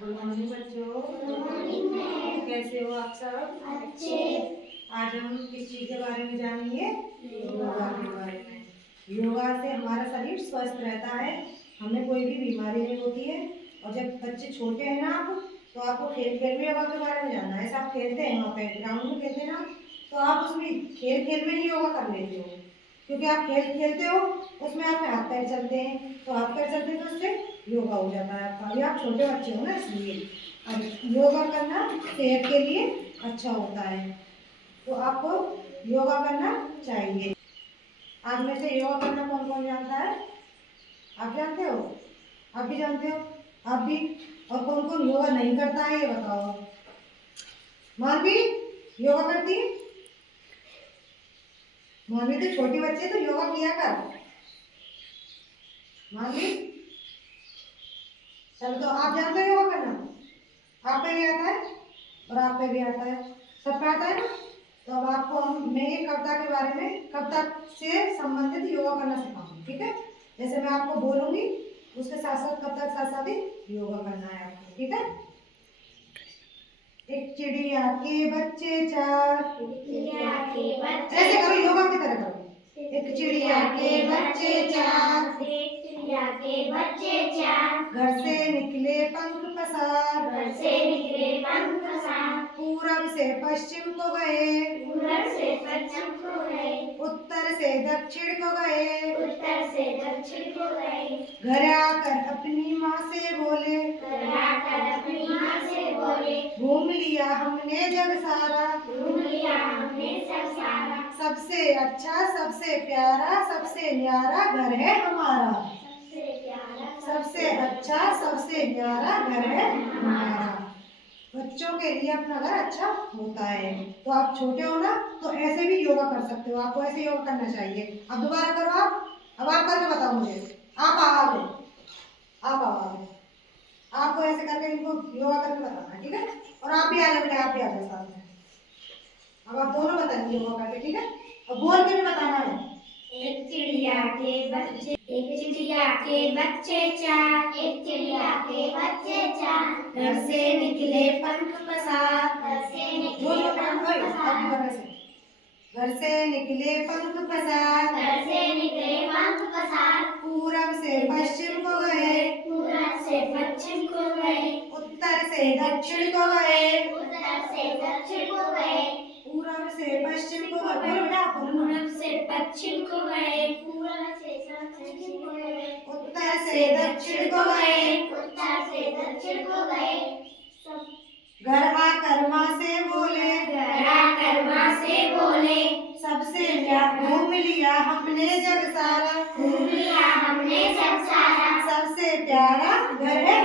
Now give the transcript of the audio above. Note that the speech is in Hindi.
गुड मॉर्निंग बच्चों। कैसे हो आप सब? अच्छे। आज हम किस चीज के बारे में जानेंगे? योगा के बारे में। योगा से हमारा शरीर स्वस्थ रहता है, हमें कोई भी बीमारी नहीं होती है। और जब बच्चे छोटे हैं ना आप, तो आपको खेल खेल में योगा के बारे में जानना है। ऐसा आप खेलते हैं वहाँ पे ग्राउंड में खेलते हैं ना, तो आप उसमें खेल खेल में ही योगा कर लेते हो, क्योंकि आप खेल खेलते हो, उसमें आपके हाथ पैर चलते हैं, तो हाथ पैर चलते हैं तो उससे योगा हो जाता है आपका। अभी आप छोटे बच्चे हो ना, इसलिए अब योगा करना सेहत के लिए अच्छा होता है, तो आपको योगा करना चाहिए। आज में से योगा करना कौन कौन जानता है? आप जानते हो? आप भी जानते हो? आप भी? और कौन कौन योगा नहीं करता है ये बताओ। मानवी योगा करती है? मानवी तो छोटी बच्ची है, तो योगा किया कर मानवी। चलो, तो आप जानते हो योगा करना? आप पे भी आता है और आप पे भी आता है, सब पे आता है ना। तो अब आपको मैं एक कविता के बारे में, कविता से संबंधित योगा करना सिखाऊंगी, ठीक है? जैसे मैं आपको बोलूंगी, उसके साथ साथ कविता के साथ साथ ही योगा करना है आपको, ठीक है? एक चिड़िया के बच्चे चार, ऐसे करो, योगा की तरह करो। एक चिड़िया के बच्चे चार, चिड़िया के बच्चे चार, घर से निकले पंख पसार, घर से निकले पंख पसार, पूरब से पश्चिम को गए, पूरब से पश्चिम को गए, उत्तर से दक्षिण को गए, उत्तर से दक्षिण को गए। घर आकर अपनी माँ से बोले, घर आकर अपनी माँ से बोले, घूम लिया हमने जग सारा, घूम लिया हमने सब सारा, सबसे अच्छा सबसे प्यारा सबसे न्यारा घर है हमारा, सबसे प्यारा सबसे अच्छा सबसे न्यारा घर है हमारा। बच्चों के लिए अपना घर अच्छा होता है। तो आप छोटे हो ना, तो ऐसे भी योगा कर सकते हो, आपको ऐसे योगा करना चाहिए। अब दोबारा करो आप, अब आप करके बताओ मुझे। आप आओगे, आप आओगे, आपको ऐसे करके इनको योगा करके बताना है, ठीक है? और आप भी आ जाओ बेटा, आप भी आ जाओ साथ में। अब आप दोनों बताएंगे योगा करके, ठीक है? और बोल के भी बताना है। एक चिड़िया के बच्चे, एक चिड़िया के बच्चे चार, एक चिड़िया के बच्चे चार, घर से निकले पंख पसार, घर से निकले पंख पसार, घर से निकले पंख पसार, घर से निकले पंख पसार, पूरब से पश्चिम को गए, पूरब से पश्चिम को गए, उत्तर से दक्षिण को गए, उत्तर से दक्षिण को गए, पूरब से पश्चिम को गए। बोलो बेटा, पूरब से पश्चिम को गए, पूरब से पश्चिम को गए, उत्तर से दक्षिण को गए, उत्तर से दक्षिण को गए। घर आकर माँ से बोले, घर आकर माँ से बोले, सबसे घूम लिया हमने जग सारा, घूम लिया हमने सब सारा, सबसे प्यारा घर है